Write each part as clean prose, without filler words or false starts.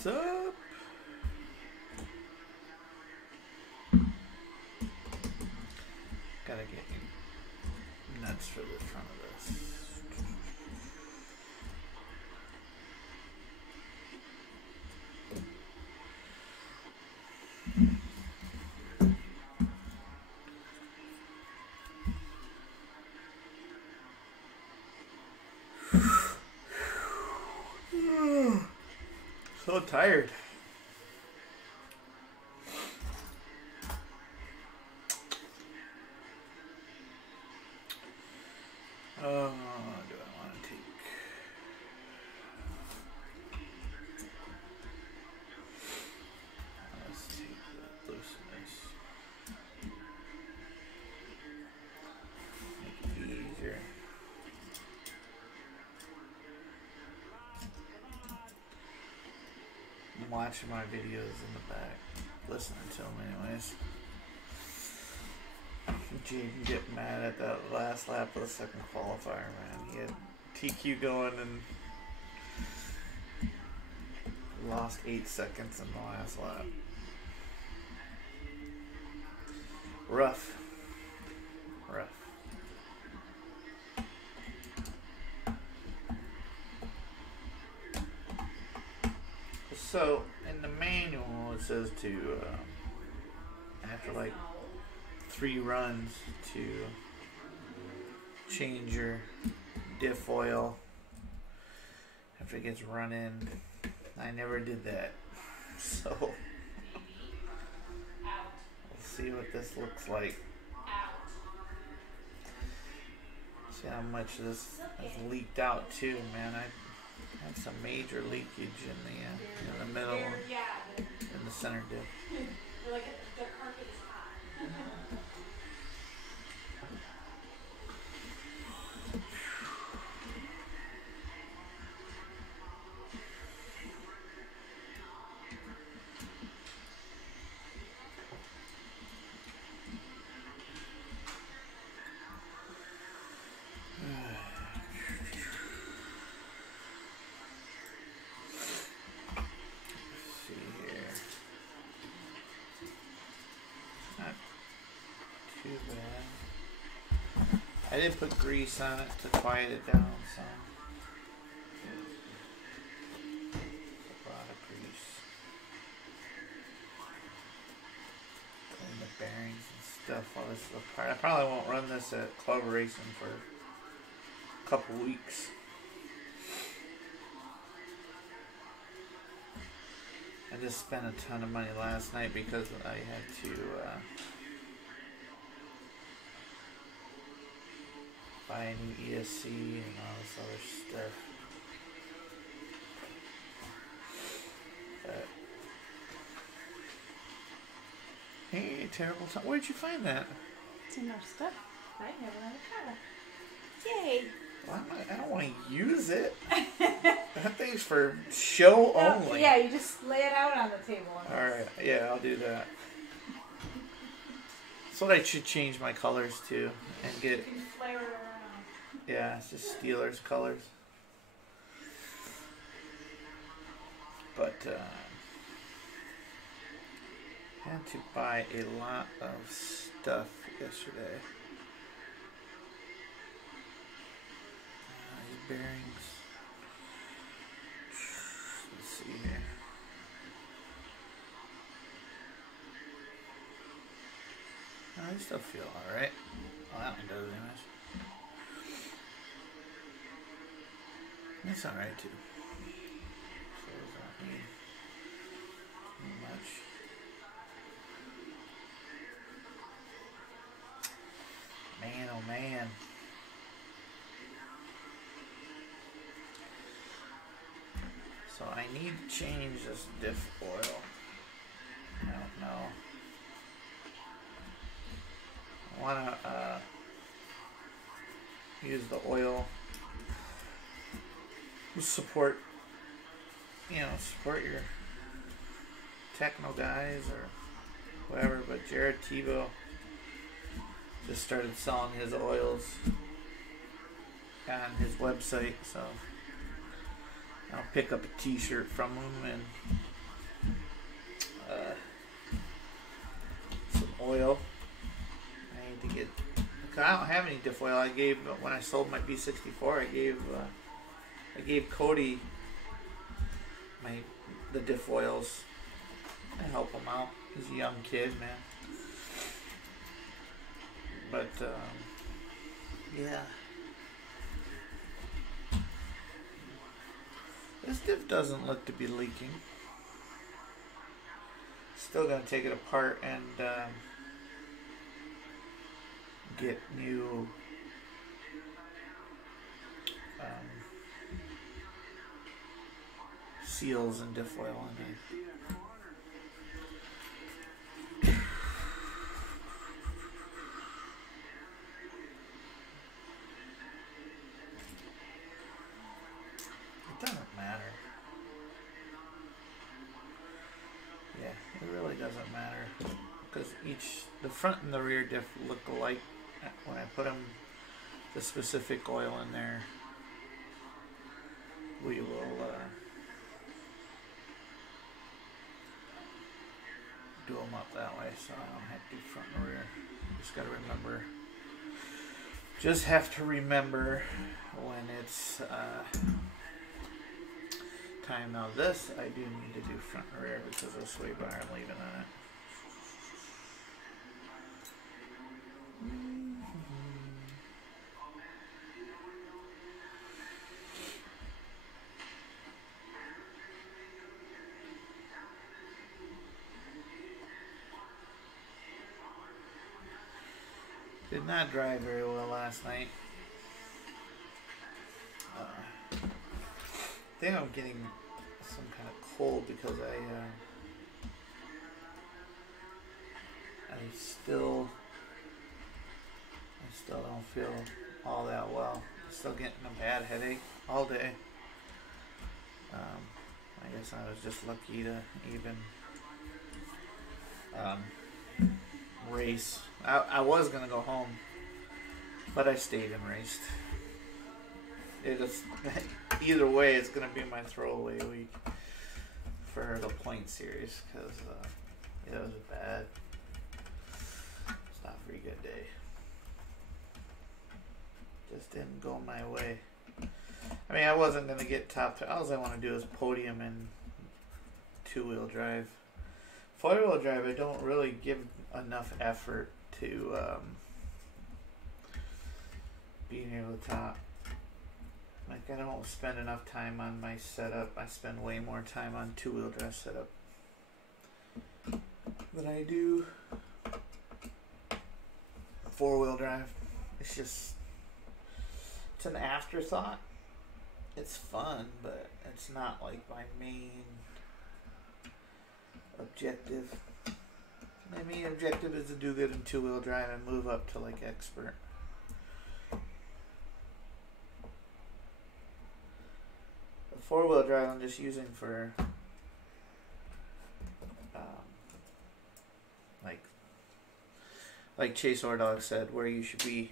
What's up? Gotta get nuts for the front of this. So tired. Do I want to take? Let's take the looseness. Make it easier. I'm watching my videos in the back, listening to them anyways. Jaden get mad at that last lap of the second qualifier, man. He had TQ going and lost 8 seconds in the last lap. Rough. Rough. So, in the manual it says to, after like 3 runs, to change your diff oil after it gets run in. I never did that, so we'll see what this looks like. See how much this has leaked out too, man. I had some major leakage in the middle, in the center diff. I did put grease on it to quiet it down some. Product grease. Clean the bearings and stuff while this is apart. I probably won't run this at club racing for a couple weeks. I just spent a ton of money last night because I had to buy a new ESC and all this other stuff. But, hey, terrible time. Where'd you find that? It's in our stuff. I have another car. Yay! Well, I don't want to use it. That thing's for show only. Yeah, you just lay it out on the table. Alright, yeah, I'll do that. That's what I should change my colors to and get. You can flare it around. Yeah, it's just Steelers colors. But I had to buy a lot of stuff yesterday. These bearings. Let's see here. Oh, these still feel alright. Well, that one does anyways. That's alright too. So does not need much. Man, oh man. So I need to change this diff oil. I don't know. I want to use the oil. Support your techno guys or whatever, but Jared Tebow just started selling his oils on his website, so I'll pick up a t-shirt from him and some oil. I need to get. I don't have any diff oil. I gave when I sold my B64. I gave Cody the diff oils. I help him out. He's a young kid, man. But yeah, this diff doesn't look to be leaking. Still gonna take it apart and get new seals and diff oil in there. It doesn't matter. Yeah, it really doesn't matter because the front and the rear diff look alike when I put the specific oil in there. We will do them up that way, so I don't have to do front and rear. Just have to remember when it's time. Now this I do need to do front and rear because of the sway bar I'm leaving on it. Did not drive very well last night. I think I'm getting some kind of cold because I still don't feel all that well. I'm still getting a bad headache all day. I guess I was just lucky to even race. I was gonna go home, but I stayed and raced. Either way, it's gonna be my throwaway week for the point series because it was bad. It's not a very good day. Just didn't go my way. I mean, I wasn't gonna get top. All I want to do is podium and two-wheel drive. Four-wheel drive, I don't really give enough effort to being able to top. Like, I don't spend enough time on my setup. I spend way more time on two-wheel drive setup than I do four-wheel drive. It's an afterthought. It's fun, but it's not like my main objective. My main objective is to do good in two-wheel drive and move up to like expert. The four-wheel drive I'm just using for like Chase Ordog said, where you should be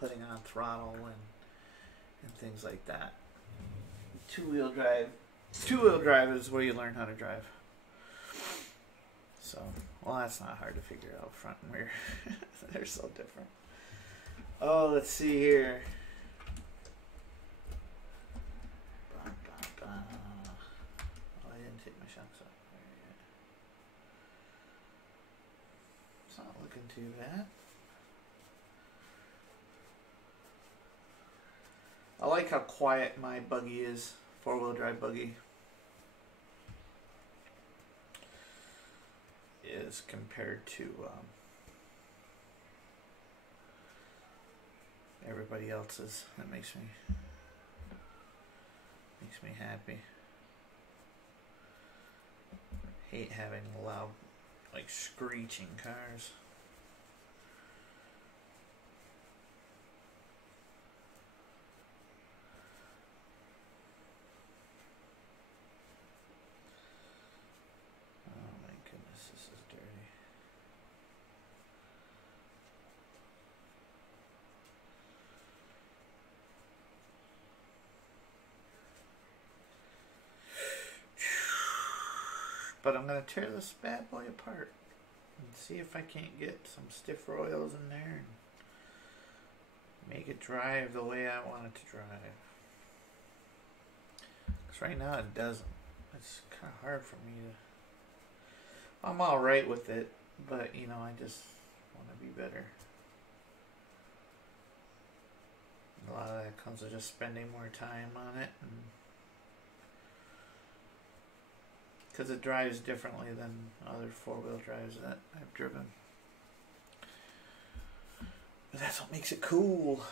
putting on throttle and things like that. Two-wheel drive is where you learn how to drive. So, well, that's not hard to figure out, front and rear. They're so different. Oh, let's see here. Oh, I didn't take my shocks off. It's not looking too bad. I like how quiet my buggy is, four-wheel drive buggy. Is compared to everybody else's. That makes me happy. Hate having loud, like, screeching cars. But I'm going to tear this bad boy apart and see if I can't get some stiff royals in there and make it drive the way I want it to drive. Because right now it doesn't. It's kind of hard for me to... I'm alright with it, but you know, I just want to be better. A lot of that comes with just spending more time on it, because it drives differently than other four-wheel drives that I've driven. But that's what makes it cool.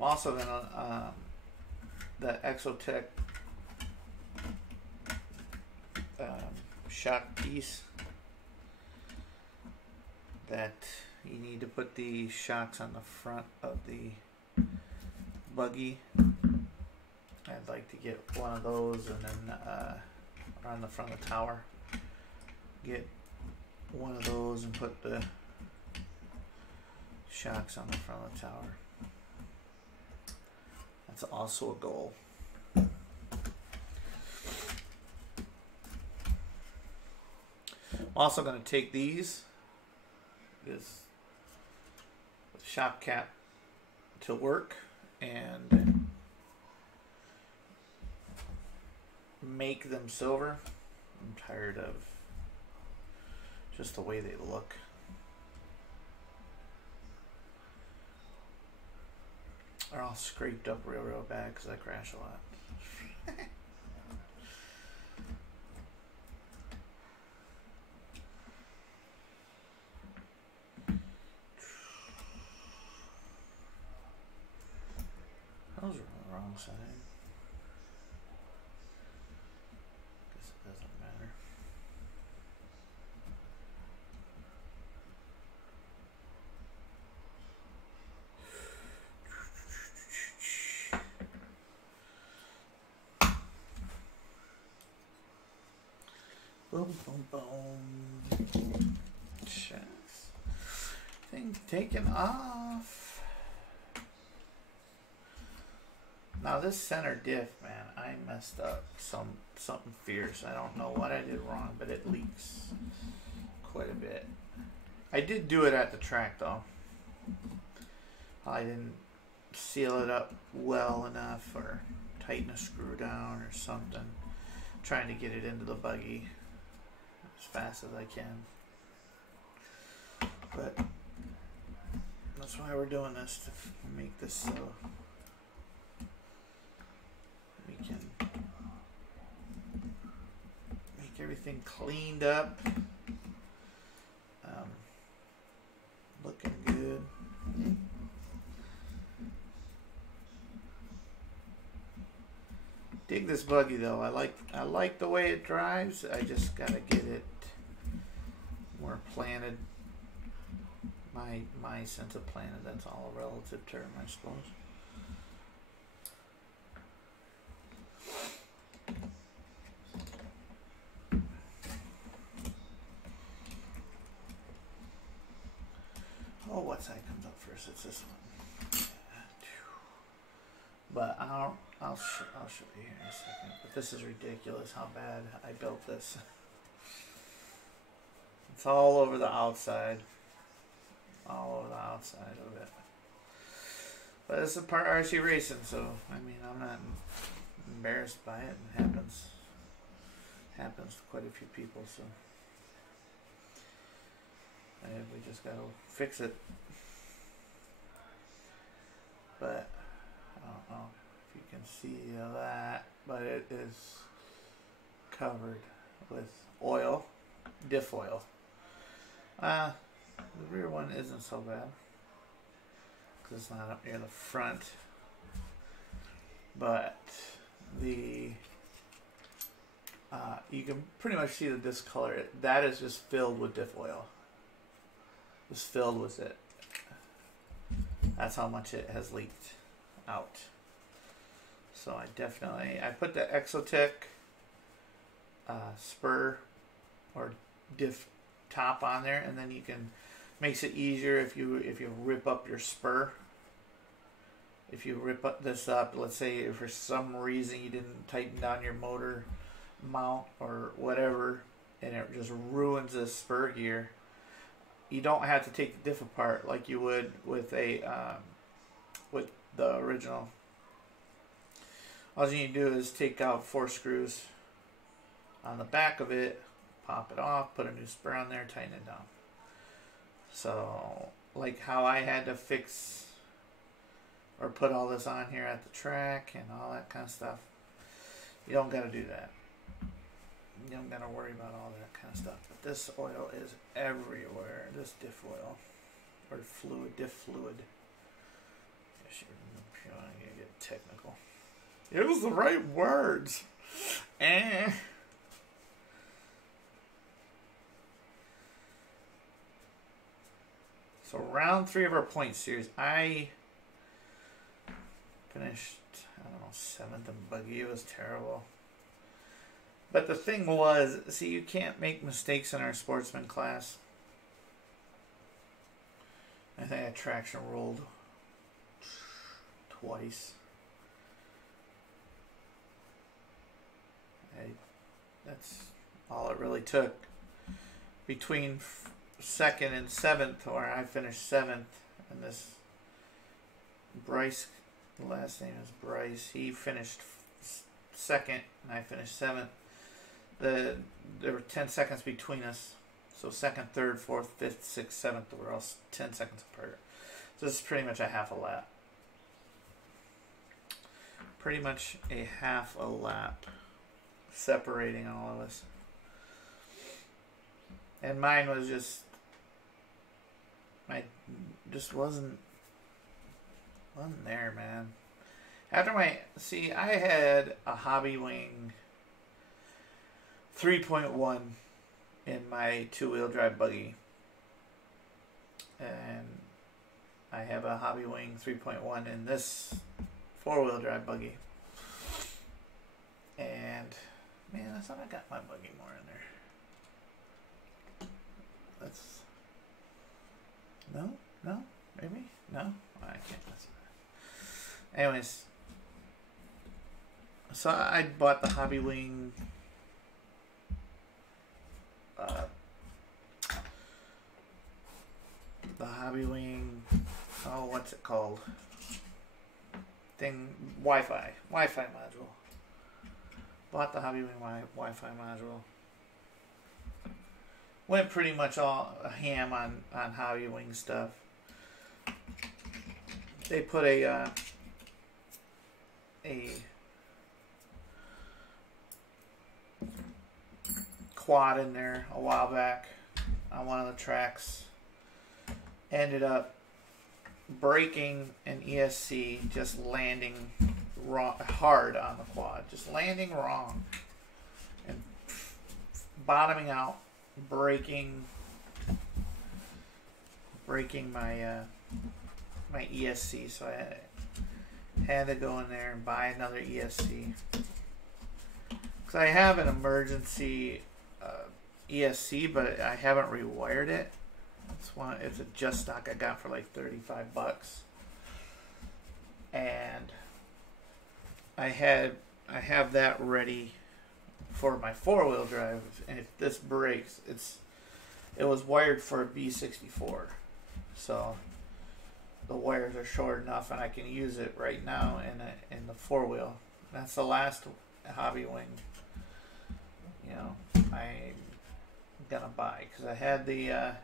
I'm also gonna the Exotech shock piece that you need to put the shocks on the front of the buggy. I'd like to get one of those, and then on the front of the tower, get one of those and put the shocks on the front of the tower. That's also a goal. I'm also going to take this shock cap to work and make them silver. I'm tired of just the way they look. They're all scraped up real bad because I crash a lot. Those are on the wrong side. Guess it doesn't matter. Boom, boom, boom. Shucks. Thing taken off. Now this center diff, man, I messed up something fierce. I don't know what I did wrong, but it leaks quite a bit. I did do it at the track though. I didn't seal it up well enough or tighten a screw down or something. I'm trying to get it into the buggy as fast as I can. But that's why we're doing this, to make this so we can make everything cleaned up, looking good. Dig this buggy though. I like the way it drives. I just gotta get it more planted. My sense of planted, that's all a relative term, I suppose. Oh, what side comes up first? It's this one. But I'll show you here in a second. But this is ridiculous how bad I built this. It's all over the outside. All over the outside of it. But it's a part RC racing, so I mean I'm not embarrassed by it. It happens to quite a few people, so we just gotta fix it. But I don't know if you can see that, but it is covered with oil, diff oil. The rear one isn't so bad because it's not up near the front, but the you can pretty much see the discolor. That is just filled with diff oil. Just filled with it. That's how much it has leaked out. So I put the Exotech spur or diff top on there, and then you can Makes it easier if you rip up your spur. If you rip this up, let's say if for some reason you didn't tighten down your motor mount or whatever, and it just ruins the spur gear, you don't have to take the diff apart like you would with a with the original. All you need to do is take out 4 screws on the back of it, pop it off, put a new spur on there, tighten it down. So, like how I had to fix or put all this on here at the track and all that kind of stuff, you don't got to do that. You don't got to worry about all that kind of stuff. But this oil is everywhere. This diff oil, or fluid, diff fluid. If you want to get technical, use the right words. So round 3 of our point series, I finished, I don't know, 7th in buggy. It was terrible. But the thing was, see, you can't make mistakes in our sportsman class. I think I traction rolled twice. That's all it really took. Between 2nd and 7th, or I finished 7th, and this Bryce, the last name is Bryce, he finished 2nd, and I finished 7th. There were 10 seconds between us, so 2nd, 3rd, 4th, 5th, 6th, 7th were all 10 seconds apart. So this is pretty much a half a lap. Pretty much a half a lap separating all of us. And mine was just, I just wasn't there, man. After I had a Hobby Wing 3.1 in my 2-wheel drive buggy, and I have a Hobby Wing 3.1 in this 4-wheel drive buggy, and man, I thought I got my buggy more in there. Let's, no, maybe, no, I can't listen. Anyways, so I bought the Hobby Wing oh, what's it called? Wi-Fi module. Bought the Hobby Wing Wi-Fi module. Went pretty much all ham on Hobby Wing stuff. They put a quad in there a while back on one of the tracks. Ended up breaking an ESC, just landing wrong, hard on the quad, just landing wrong and bottoming out, breaking my my ESC. So I had to go in there and buy another ESC because I have an emergency ESC, but I haven't rewired it. It's a just stock I got for like $35, and I have that ready for my 4-wheel drive. And if this breaks, it was wired for a B64, so the wires are short enough, and I can use it right now in the 4-wheel. That's the last Hobby Wing, you know, I'm gonna buy, because I had the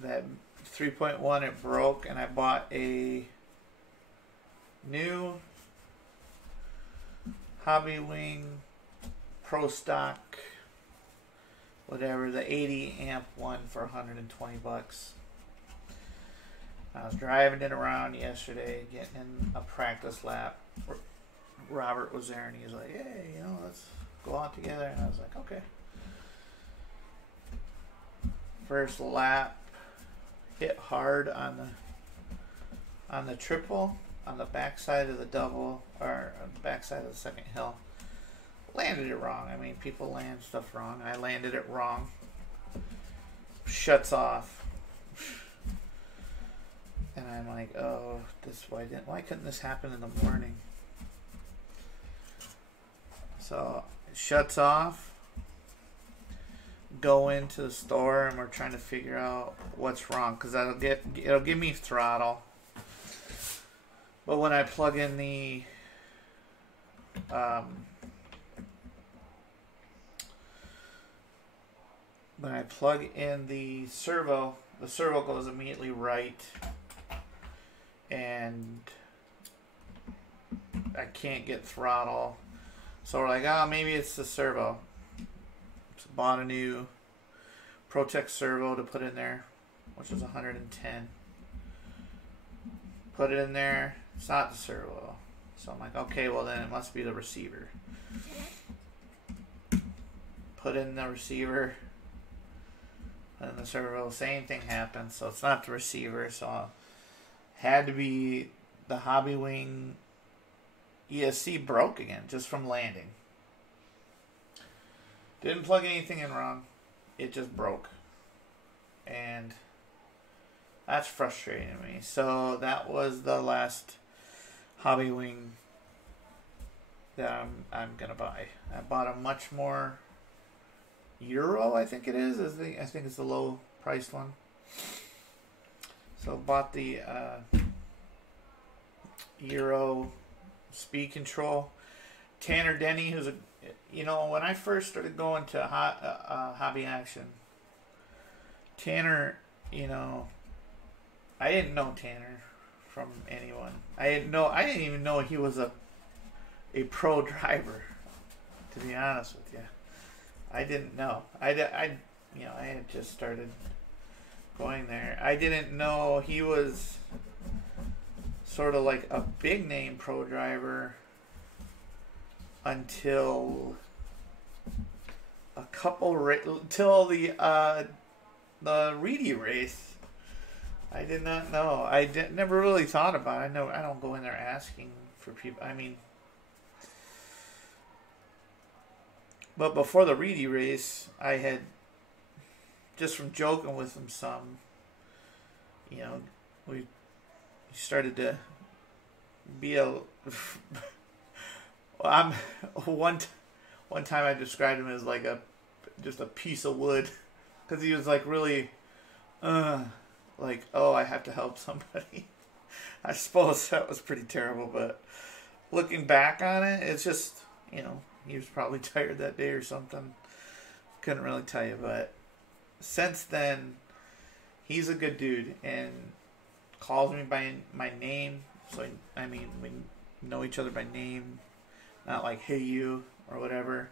that 3.1, it broke, and I bought a new Hobby Wing Pro Stock, whatever, the 80 amp one for $120. I was driving it around yesterday, getting in a practice lap. Robert was there, and he was like, "Hey, you know, let's go out together." And I was like, "Okay." First lap, hit hard on the triple, on the backside of the double, or on the backside of the second hill. Landed it wrong. I mean, people land stuff wrong. I landed it wrong. shuts off. And I'm like, oh, why couldn't this happen in the morning? So it shuts off. Go into the store and we're trying to figure out what's wrong, because it'll give me throttle. But when I plug in the servo goes immediately right, and I can't get throttle. So we're like, oh, maybe it's the servo. So bought a new Protect servo to put in there, which was 110. Put it in there. It's not the servo. So I'm like, okay, well then it must be the receiver. Put in the receiver. And the servo, same thing happened. So it's not the receiver. So had to be the Hobbywing ESC broke again just from landing. Didn't plug anything in wrong. It just broke. And that's frustrating to me. So that was the last Hobbywing that I'm gonna buy. I bought a much more Euro, I think it is. I think it's the low priced one. So bought the Euro speed control. Tanner Denny, who's when I first started going to hobby action, Tanner, I didn't know Tanner from anyone. I didn't even know he was a pro driver, to be honest with you. I didn't know. I had just started going there. I didn't know he was sort of like a big name pro driver until until the Reedy race. I did not know. Never really thought about it. I don't go in there asking for people. I mean, but before the Reedy race, I had, just from joking with him some, we started to be one time I described him as like just a piece of wood, because he was like really, like, oh, I have to help somebody. I suppose that was pretty terrible, but looking back on it, it's just, he was probably tired that day or something. Couldn't really tell you, but since then, he's a good dude and calls me by my name. So, we know each other by name, not like, hey, you, or whatever.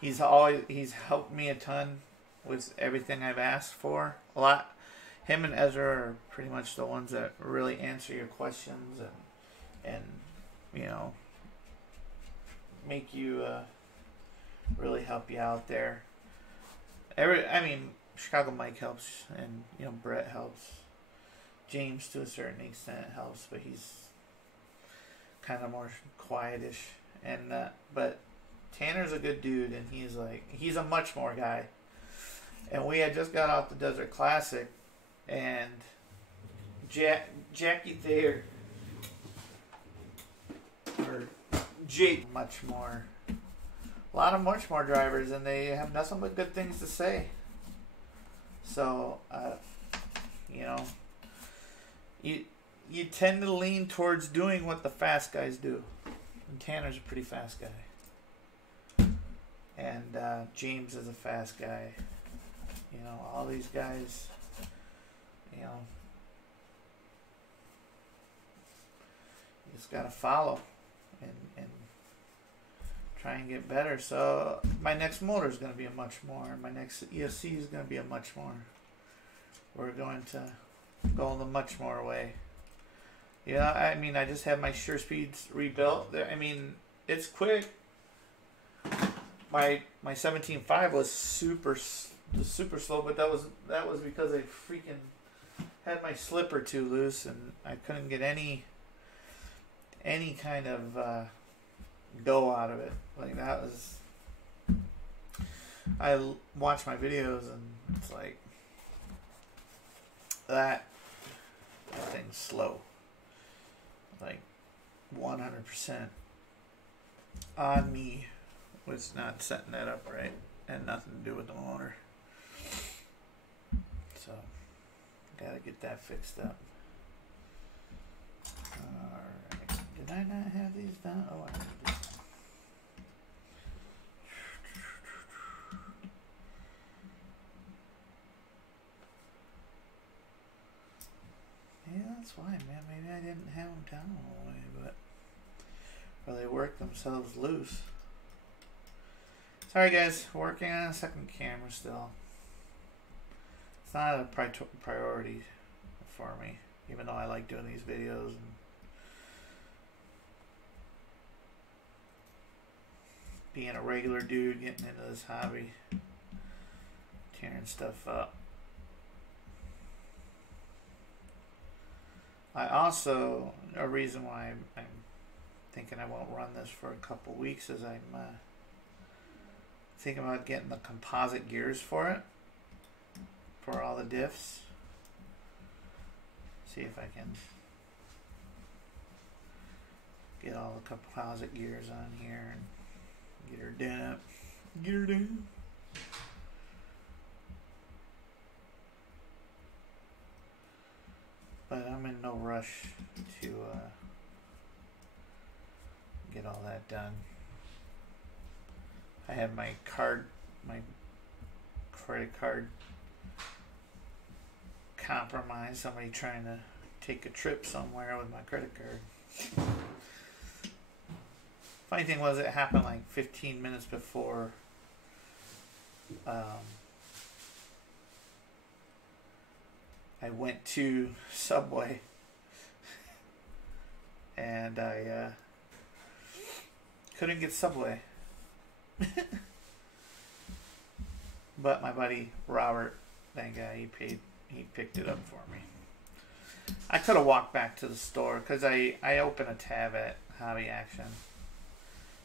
He's helped me a ton with everything I've asked for. A lot. Him and Ezra are pretty much the ones that really answer your questions and make you really help you out there. Chicago Mike helps, and Brett helps. James, to a certain extent, helps, but he's kind of more quietish. And but Tanner's a good dude, and he's a much more guy. And we had just got off the Desert Classic, and Jackie Thayer, or Jake, a lot of much more drivers, and they have nothing but good things to say. So, you tend to lean towards doing what the fast guys do. And Tanner's a pretty fast guy. And James is a fast guy. All these guys, you just gotta follow and try and get better. So my next motor is going to be a much more. My next ESC is going to be a much more. We're going to go the much more way. I just had my Sure Speeds rebuilt. It's quick. My 17.5 was super slow, but that was because I freaking had my slipper too loose and I couldn't get any kind of go out of it. Like, that was, I watch my videos and it's like, that thing's slow. Like 100% on me was not setting that up right. Had nothing to do with the motor. So, gotta get that fixed up. Alright. Did I not have these done? Oh, I did this. Yeah, that's fine, man. Maybe I didn't have them down all the way, but... Or they worked themselves loose. Sorry guys, working on a second camera still. It's not a priority for me, even though I like doing these videos and being a regular dude, getting into this hobby, tearing stuff up. I also, a reason why I'm thinking I won't run this for a couple weeks is I'm thinking about getting the composite gears for it, for all the diffs. See if I can get all the composite gears on here and get her done up. Get her done. But I'm in no rush to get all that done. I have my card, my credit card compromised. Somebody trying to take a trip somewhere with my credit card. Funny thing was, it happened like 15 minutes before I went to Subway, and I couldn't get Subway. But my buddy Robert, that guy, he picked it up for me. I could have walked back to the store because I open a tab at Hobby Action,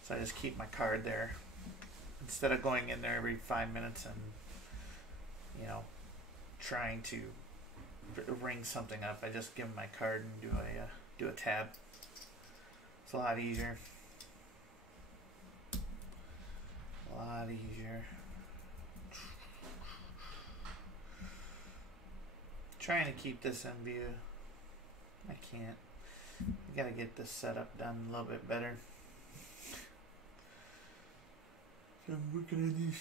so I just keep my card there instead of going in there every 5 minutes and, you know, trying to ring something up. I just give them my card and do a tab. It's a lot easier. A lot easier. Trying to keep this in view. I can't. I gotta get this setup done a little bit better. So I'm working on these.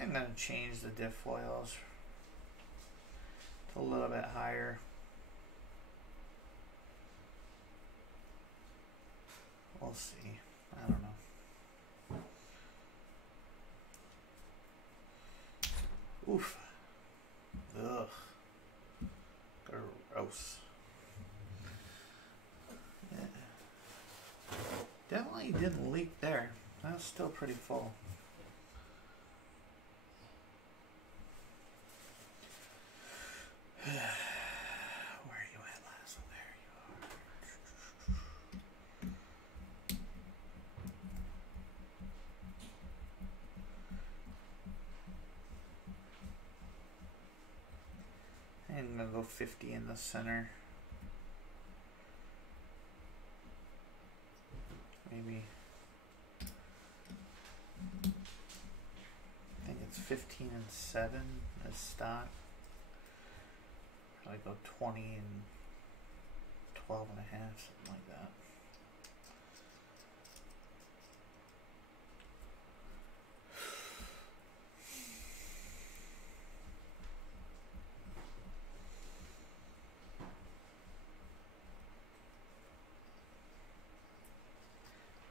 I'm going to change the diff foils to a little bit higher. We'll see. I don't know. Oof. Ugh. Gross. Yeah. Definitely didn't leak there. That's still pretty full. Where are you at, Lasso? There you are. I'm gonna go 50 in the center. Maybe. I think it's 15 and 7 as stock. I go 20 and 12 and a half, something like that.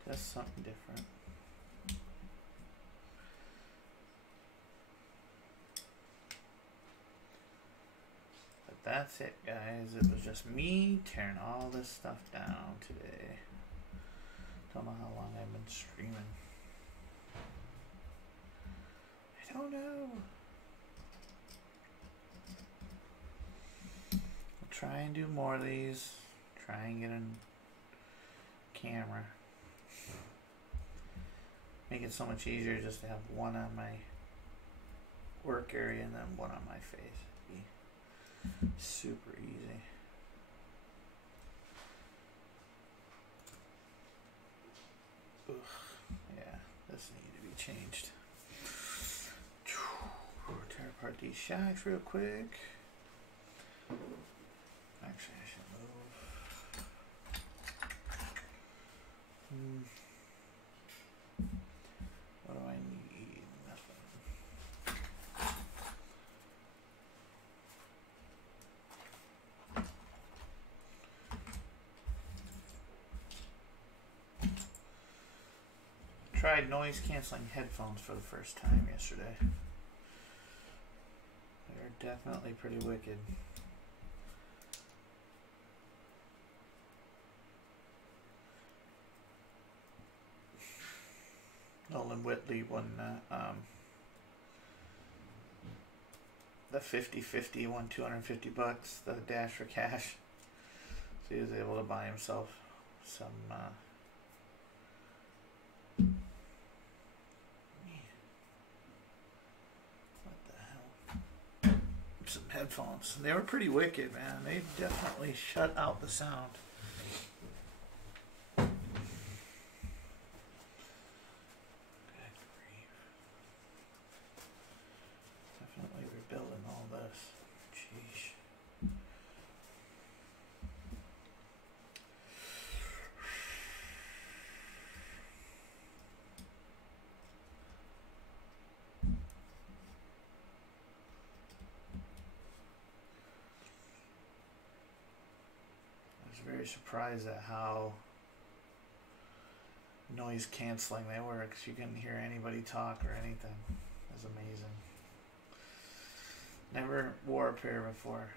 Just something different. But that's it, guys. It was just me tearing all this stuff down today. Don't know how long I've been streaming. I don't know. I'll try and do more of these. Try and get in camera. Make it so much easier just to have one on my work area and then one on my face. Be super easy. Ugh, yeah, this needs to be changed. Tear apart these shacks real quick. Actually, I should move. What do I need? Nothing. Tried noise canceling headphones for the first time yesterday. They're definitely pretty wicked. Nolan Whitley won the 50-50 won $250, the Dash for Cash. So he was able to buy himself some what the hell? Some headphones. They were pretty wicked, man. They definitely shut out the sound. Very surprised at how noise canceling they works. You couldn't hear anybody talk or anything. It's amazing. Never wore a pair before.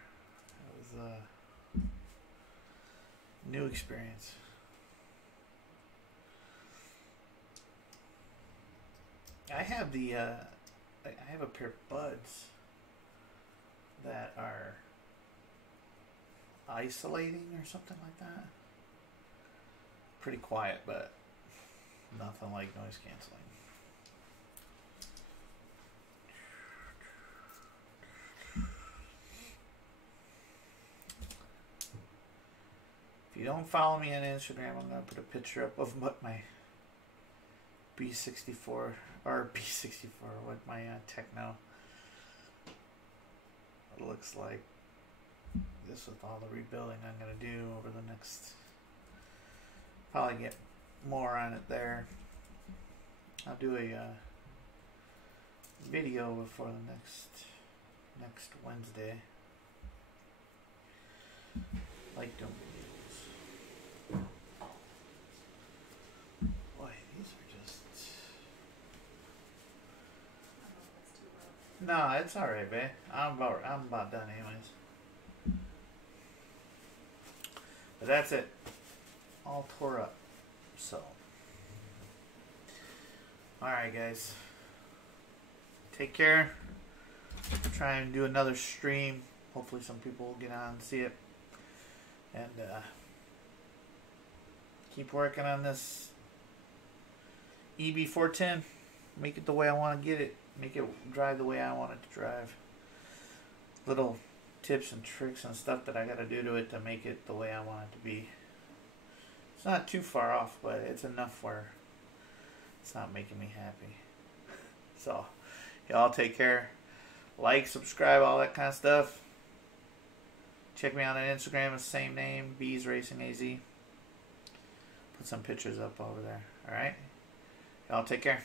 It was a new experience. I have I have a pair of buds that are isolating or something like that. Pretty quiet, but nothing like noise canceling. If you don't follow me on Instagram, I'm going to put a picture up of what my B64 what my Techno looks like. This with all the rebuilding I'm going to do over the next, probably get more on it there. I'll do a video before the next Wednesday. Like doing videos. Boy, these are just. No, it's alright, babe. I'm about done anyways. But that's it. All tore up. So. Alright, guys. Take care. Try and do another stream. Hopefully some people will get on and see it. And keep working on this eb410. Make it the way I want to get it. Make it drive the way I want it to drive. Little tips and tricks and stuff that I got to do to it to make it the way I want it to be. It's not too far off, but it's enough where it's not making me happy. So, y'all take care. Like, subscribe, all that kind of stuff. Check me out on Instagram, the same name, Bees Racing AZ. Put some pictures up over there. Alright? Y'all take care.